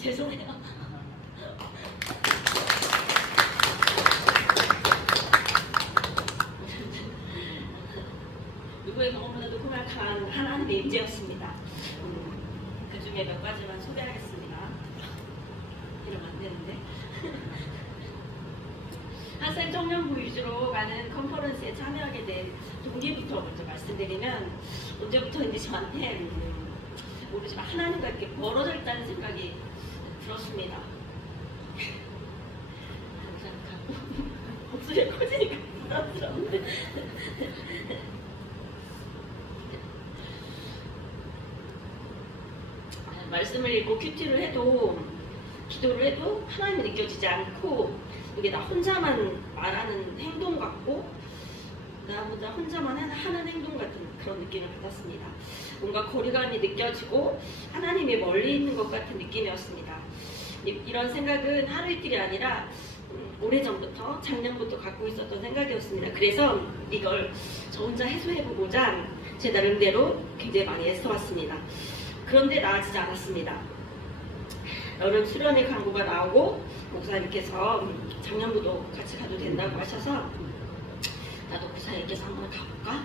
죄송해요. 누구의 경험보다도 큼직한 하나님의 임재였습니다. 그 중에 몇 가지만 소개하겠습니다. 이러면 안 되는데. 학생 청년부 위주로 가는 컨퍼런스에 참여하게 된 동기부터 먼저 말씀드리면, 언제부터인지 저한테 모르지만 하나님과 이렇게 멀어져 있다는 생각이 들었습니다. 항상 갖고 목소리가 커지니까 부담스러운데. 말씀을 읽고 큐티를 해도, 기도를 해도 하나님이 느껴지지 않고, 이게 나 혼자만 말하는 행동 같고, 나보다 혼자만 하는 행동 같은 그런 느낌을 받았습니다. 뭔가 거리감이 느껴지고 하나님이 멀리 있는 것 같은 느낌이었습니다. 이런 생각은 하루 이틀이 아니라 오래전부터, 작년부터 갖고 있었던 생각이었습니다. 그래서 이걸 저 혼자 해소해보고자 제 나름대로 굉장히 많이 애써왔습니다. 그런데 나아지지 않았습니다. 여름 수련회 광고가 나오고 목사님께서 작년부도 같이 가도 된다고 하셔서 나도 목사님께서 한번 가볼까?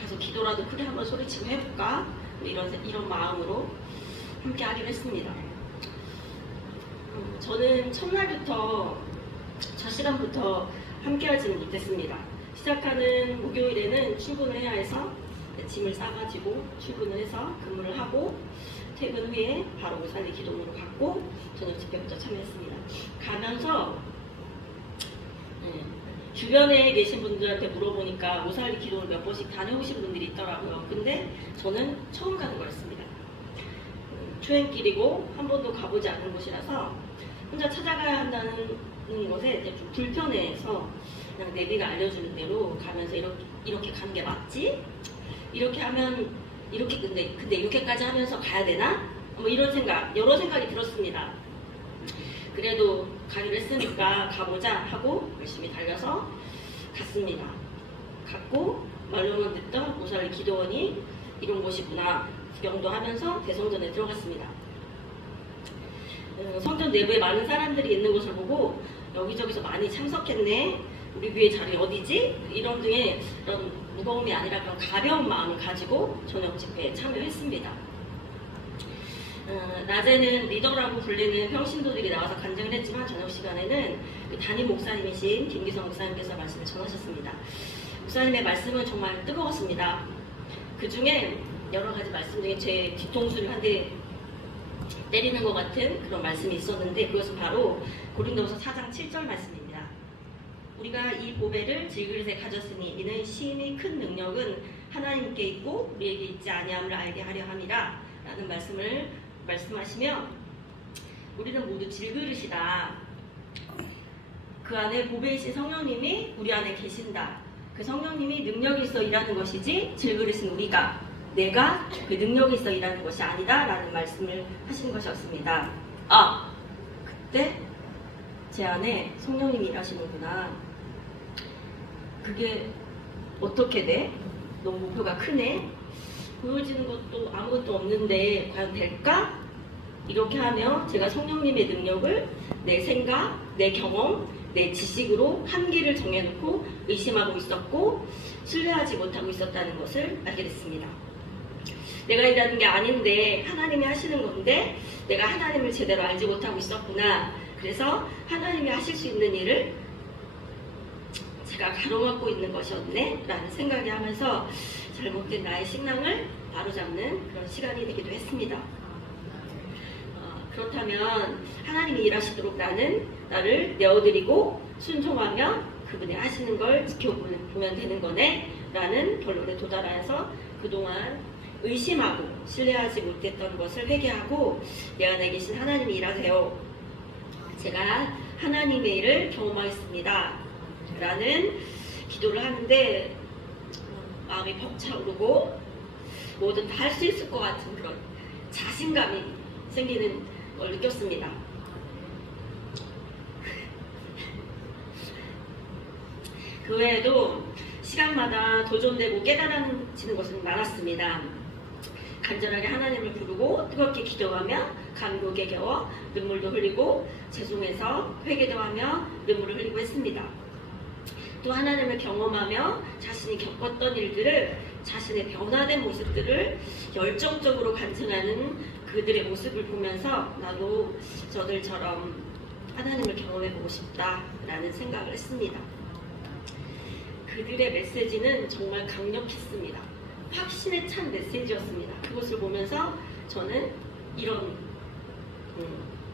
가서 기도라도 크게 한번 소리치고 해볼까? 이런 마음으로 함께 하기로 했습니다. 저는 첫날부터, 첫 시간부터 함께 하지는 못했습니다. 시작하는 목요일에는 출근을 해야 해서 짐을 싸가지고 출근을 해서 근무를 하고, 퇴근 후에 바로 오살리 기도문으로 갔고 저녁 집회부터 참여했습니다. 가면서 주변에 계신 분들한테 물어보니까 오살리 기도를 몇 번씩 다녀오신 분들이 있더라고요. 근데 저는 처음 가는 거였습니다. 초행길이고 한 번도 가보지 않은 곳이라서 혼자 찾아가야 한다는 것에 좀 불편해서 그냥 내비가 알려주는 대로 가면서 이렇게 가는 게 맞지? 이렇게 하면 이렇게 근데 이렇게까지 하면서 가야 되나? 뭐 이런 생각, 여러 생각이 들었습니다. 그래도 가기로 했으니까 가보자 하고 열심히 달려서 갔습니다. 갔고 말로만 듣던 오살리 기도원이 이런 곳이구나 구경도 하면서 대성전에 들어갔습니다. 성전 내부에 많은 사람들이 있는 것을 보고 여기저기서 많이 참석했네, 우리 교회 자리 어디지? 이런 등의 이런 무거움이 아니라 그런 가벼운 마음을 가지고 저녁 집회에 참여했습니다. 낮에는 리더라고 불리는 평신도들이 나와서 간증을 했지만 저녁 시간에는 담임 목사님이신 김기성 목사님께서 말씀을 전하셨습니다. 목사님의 말씀은 정말 뜨거웠습니다. 그 중에 여러 가지 말씀 중에 제 뒤통수를 한 대 때리는 것 같은 그런 말씀이 있었는데, 그것은 바로 고린도후서 4장 7절 말씀입니다. 우리가 이 보배를 질그릇에 가졌으니 이는 심히 큰 능력은 하나님께 있고 우리에게 있지 아니함을 알게 하려 함이라 라는 말씀을 말씀하시며, 우리는 모두 질그릇이다. 그 안에 보배이신 성령님이 우리 안에 계신다. 그 성령님이 능력이 있어 일하는 것이지 질그릇은 우리가, 내가 그 능력이 있어 일하는 것이 아니다 라는 말씀을 하신 것이었습니다. 그때 제 안에 성령님이 일하시는구나. 그게 어떻게 돼? 너무 목표가 크네. 보여지는 것도 아무것도 없는데 과연 될까? 이렇게 하며 제가 성령님의 능력을 내 생각, 내 경험, 내 지식으로 한계를 정해놓고 의심하고 있었고 신뢰하지 못하고 있었다는 것을 알게 됐습니다. 내가 일하는 게 아닌데 하나님이 하시는 건데 내가 하나님을 제대로 알지 못하고 있었구나. 그래서 하나님이 하실 수 있는 일을 제가 가로막고 있는 것이었네 라는 생각이 하면서 잘못된 나의 신앙을 바로잡는 그런 시간이 되기도 했습니다. 그렇다면 하나님이 일하시도록 나를 내어드리고 순종하며 그분이 하시는 걸 지켜보면 되는 거네 라는 결론에 도달하여서 그동안 의심하고 신뢰하지 못했던 것을 회개하고 내 안에 계신 하나님이 일하세요. 제가 하나님의 일을 경험하겠습니다 라는 기도를 하는데 마음이 벅차오르고 뭐든 다 할 수 있을 것 같은 그런 자신감이 생기는 걸 느꼈습니다. 그 외에도 시간마다 도전되고 깨달아지는 것은 많았습니다. 간절하게 하나님을 부르고 뜨겁게 기도하며 간곡에 겨워 눈물도 흘리고 죄송해서 회개도 하며 눈물을 흘리고 했습니다. 또 하나님을 경험하며 자신이 겪었던 일들을 자신의 변화된 모습들을 열정적으로 간증하는 그들의 모습을 보면서 나도 저들처럼 하나님을 경험해보고 싶다라는 생각을 했습니다. 그들의 메시지는 정말 강력했습니다. 확신에 찬 메시지였습니다. 그것을 보면서 저는 이런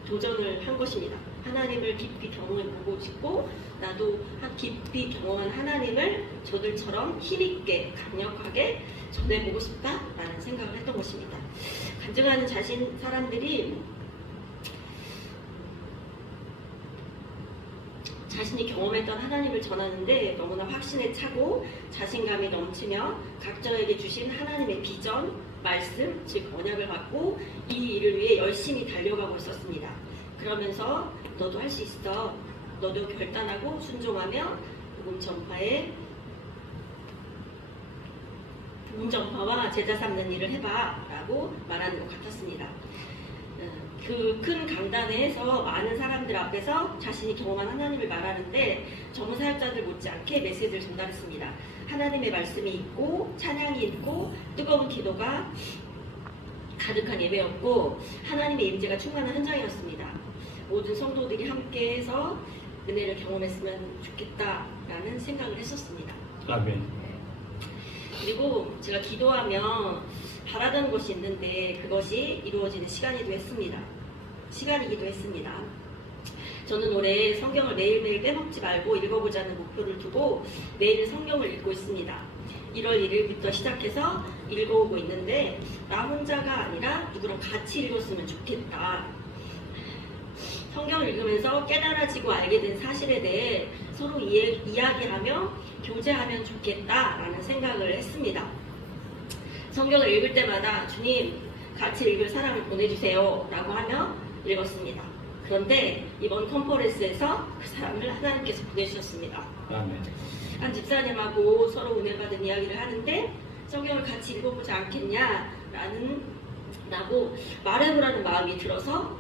도전을 한 것입니다. 하나님을 깊이 경험해보고 싶고 나도 깊이 경험한 하나님을 저들처럼 힘있게 강력하게 전해보고 싶다라는 생각을 했던 것입니다. 간증하는 사람들이 자신이 경험했던 하나님을 전하는데 너무나 확신에 차고 자신감이 넘치며 각자에게 주신 하나님의 비전, 말씀, 즉 언약을 받고 이 일을 위해 열심히 달려가고 있었습니다. 그러면서 너도 할 수 있어. 너도 결단하고 순종하며 복음 전파와 제자 삼는 일을 해봐 라고 말하는 것 같았습니다. 그 큰 강단에서 많은 사람들 앞에서 자신이 경험한 하나님을 말하는데 전무사역자들 못지않게 메시지를 전달했습니다. 하나님의 말씀이 있고 찬양이 있고 뜨거운 기도가 가득한 예배였고 하나님의 임재가 충만한 현장이었습니다. 모든 성도들이 함께해서 은혜를 경험했으면 좋겠다라는 생각을 했었습니다. 아멘. 그리고 제가 기도하며 바라던 것이 있는데 그것이 이루어지는 시간이기도 했습니다. 저는 올해 성경을 매일매일 빼먹지 말고 읽어보자는 목표를 두고 매일 성경을 읽고 있습니다. 1월 1일부터 시작해서 읽어오고 있는데 나 혼자가 아니라 누구랑 같이 읽었으면 좋겠다. 성경을 읽으면서 깨달아지고 알게 된 사실에 대해 서로 이야기하며 교제하면 좋겠다라는 생각을 했습니다. 성경을 읽을 때마다 주님 같이 읽을 사람을 보내주세요 라고 하며 읽었습니다. 그런데 이번 컨퍼런스에서 그 사람을 하나님께서 보내주셨습니다. 아멘. 한 집사님하고 서로 은혜받은 이야기를 하는데 성경을 같이 읽어보지 않겠냐라고 말해보라는 마음이 들어서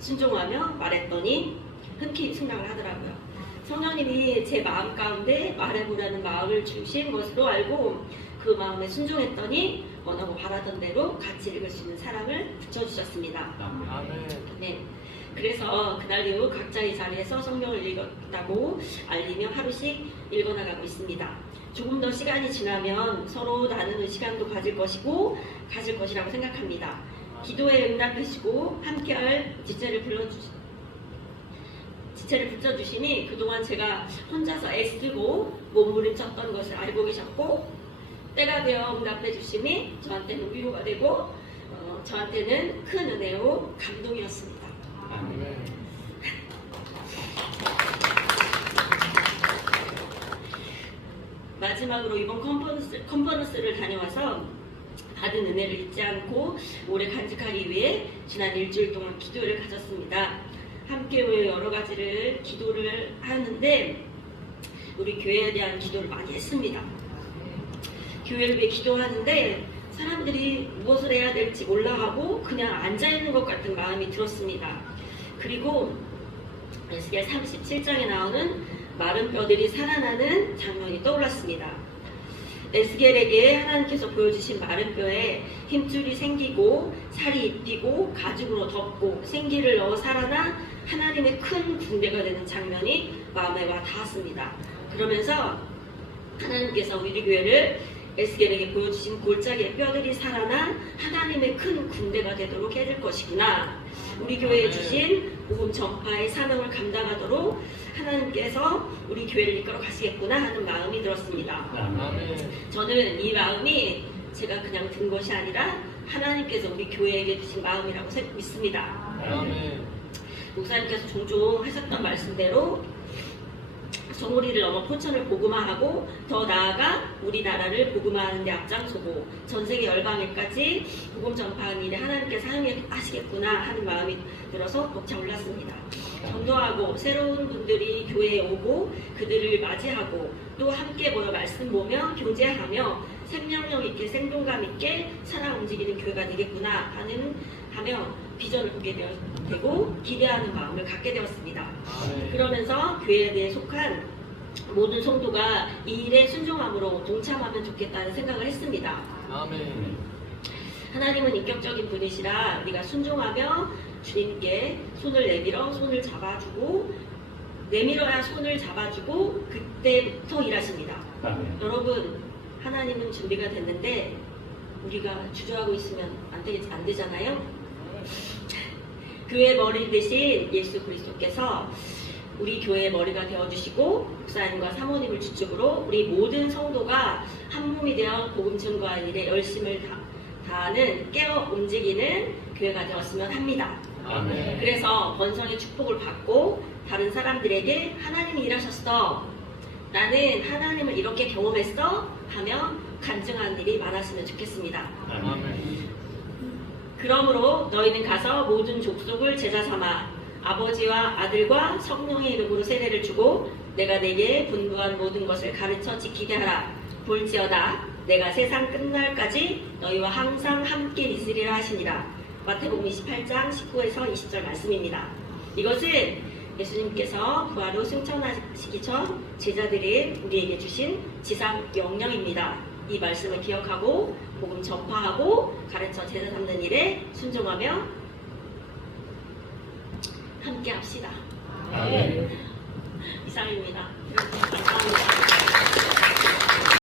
순종하며 말했더니 흔쾌히 승낙을 하더라고요. 성령님이 제 마음 가운데 말해보라는 마음을 주신 것으로 알고 그 마음에 순종했더니 원하고 바라던 대로 같이 읽을 수 있는 사람을 붙여주셨습니다. 아멘. 네. 그래서 그날 이후 각자의 자리에서 성경을 읽었다고 알리며 하루씩 읽어나가고 있습니다. 조금 더 시간이 지나면 서로 나누는 시간도 가질 것이라고 생각합니다. 기도에 응답하시고 함께할 지체를 붙여주시니 그동안 제가 혼자서 애쓰고 몸부림쳤던 것을 알고 계셨고 때가 되어 응답해 주심이 저한테는 위로가 되고 저한테는 큰 은혜요 감동이었습니다. 아멘. 마지막으로 이번 컨퍼런스를 다녀와서 받은 은혜를 잊지 않고 오래 간직하기 위해 지난 일주일 동안 기도를 가졌습니다. 함께 여러 가지를 기도를 하는데 우리 교회에 대한 기도를 많이 했습니다. 교회를 위해 기도하는데 사람들이 무엇을 해야 될지 몰라하고 그냥 앉아있는 것 같은 마음이 들었습니다. 그리고 에스겔 37장에 나오는 마른 뼈들이 살아나는 장면이 떠올랐습니다. 에스겔에게 하나님께서 보여주신 마른 뼈에 힘줄이 생기고 살이 입히고 가죽으로 덮고 생기를 넣어 살아나 하나님의 큰 군대가 되는 장면이 마음에 와 닿았습니다. 그러면서 하나님께서 우리 교회를 에스겔에게 보여주신 골짜기의 뼈들이 살아난 하나님의 큰 군대가 되도록 해줄 것이구나. 우리 교회에 주신 복음 전파의 사명을 감당하도록 하나님께서 우리 교회를 이끌어 가시겠구나 하는 마음이 들었습니다. 저는 이 마음이 제가 그냥 든 것이 아니라 하나님께서 우리 교회에게 주신 마음이라고 믿습니다. 목사님께서 종종 하셨던 말씀대로 정오리를 넘어 포천을 복음화하고 더 나아가 우리나라를 복음화하는 데 앞장서고 전세계 열방에까지 복음 전파하는 일에 하나님께서 사용하시겠구나 하는 마음이 들어서 벅차올랐습니다. 전도하고 새로운 분들이 교회에 오고 그들을 맞이하고 또 함께 모여 말씀 보며 교제하며 생명력 있게 생동감 있게 살아 움직이는 교회가 되겠구나 하며 비전을 보게 되고 기대하는 마음을 갖게 되었습니다. 그러면서 교회에 대해 속한 모든 성도가 이 일에 순종함으로 동참하면 좋겠다는 생각을 했습니다. 아멘. 하나님은 인격적인 분이시라 우리가 순종하며 주님께 손을 내밀어야 손을 잡아주고 그때부터 일하십니다. 여러분, 하나님은 준비가 됐는데 우리가 주저하고 있으면 안 되잖아요. 교회 머리 대신 예수 그리스도께서 우리 교회의 머리가 되어주시고 목사님과 사모님을 주축으로 우리 모든 성도가 한 몸이 되어 복음 증거할 일에 열심을 다하는 깨어 움직이는 교회가 되었으면 합니다. 아멘. 그래서 번성의 축복을 받고 다른 사람들에게 하나님이 일하셨어, 나는 하나님을 이렇게 경험했어 하며 간증하는 일이 많았으면 좋겠습니다. 아멘. 그러므로 너희는 가서 모든 족속을 제자 삼아 아버지와 아들과 성령의 이름으로 세례를 주고 내가 내게 분부한 모든 것을 가르쳐 지키게 하라. 볼지어다 내가 세상 끝날까지 너희와 항상 함께 있으리라 하시니라. 마태복음 28장 19에서 20절 말씀입니다. 이것은 예수님께서 부활후 승천하시기 전 제자들이 우리에게 주신 지상 명령입니다. 이 말씀을 기억하고 복음 전파하고 가르쳐 제자 삼는 일에 순종하며 함께 합시다. 아멘. 이상입니다. 감사합니다.